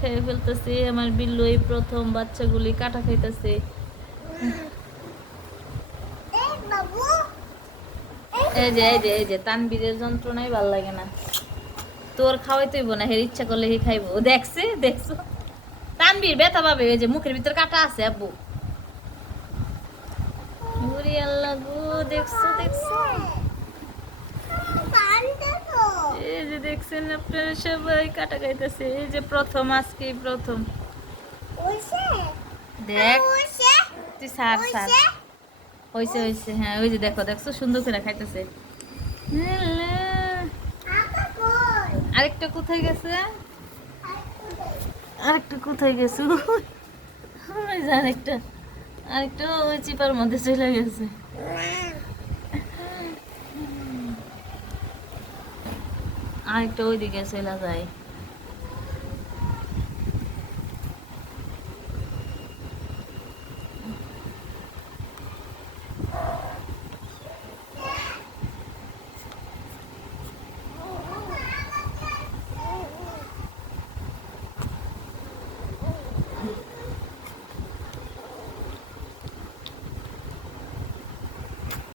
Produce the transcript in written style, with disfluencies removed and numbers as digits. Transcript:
খেয়ে ফেলতেছে। আমার বিল্লু এই প্রথম বাচ্চাগুলি কাটা খাইতেছে। এই যে তানবীরের যন্ত্রণাই ভাল লাগে না। তোর খাওয়াই তৈব না, হের ইচ্ছা করলে হে খাইবো। দেখছো তানবীর ব্যথা পাবে, ওই যে মুখের ভিতর কাটা আছে আব্বু। ওরে আল্লাহ গো, দেখছো এই যে দেখছেন আপনারা সবাই কাটা খাইতেছে। এই যে প্রথম, আজকে প্রথম। দেখ তুই সার হয়েছে হ্যাঁ, ওই যে দেখছো সুন্দর করে খাইতেছে। আরেকটা কোথায় গেছে? ওই যে আরেকটা ওই চিপার মধ্যে চলে গেছে। আরেকটা ওইদিকে চলে যায়।